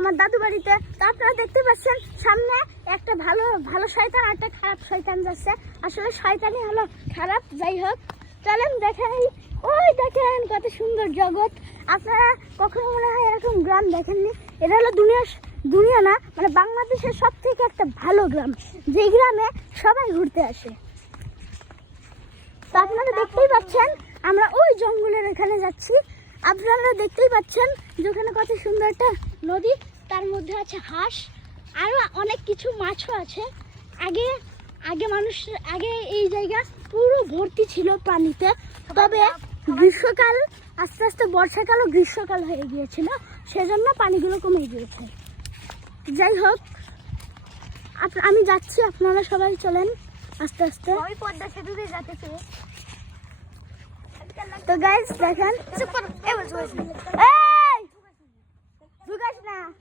আমার দাদু বাড়িতে। তো আপনারা দেখতে পাচ্ছেন সামনে একটা ভালো ভালো শয়তান আর একটা খারাপ শয়তান যাচ্ছে। আসলে শয়তানই হলো খারাপ। যাই হোক, চলেন দেখেন। ওই দেখেন কত সুন্দর জগৎ। আপনারা কখনো মনে হয় এরকম গ্রাম দেখেননি। এটা হলো দুনিয়া না, মানে বাংলাদেশের সব থেকে একটা ভালো গ্রাম, যে গ্রামে সবাই ঘুরতে আসে। তো আপনারা দেখতেই পাচ্ছেন আমরা ওই জঙ্গলের এখানে যাচ্ছি। আপনারা দেখতেই পাচ্ছেন যে ওখানে কত সুন্দর একটা নদী, তার মধ্যে আছে হাঁস, আরও অনেক কিছু মাছও আছে। আগে এই জায়গা পুরো ভর্তি ছিল পানিতে, তবে গ্রীষ্মকাল আস্তে আস্তে বর্ষাকাল ও গ্রীষ্মকাল হয়ে গিয়েছিল, সেজন্য পানিগুলো কমে গিয়েছে। যাই হোক, আমি যাচ্ছি, আপনারা সবাই চলেন আস্তে আস্তে। ওই পদ্মা সেতু দিয়ে যাচ্ছে। তো গাইস দেখেন, চুপ কর, এই বলছো এই ঢুকাস না।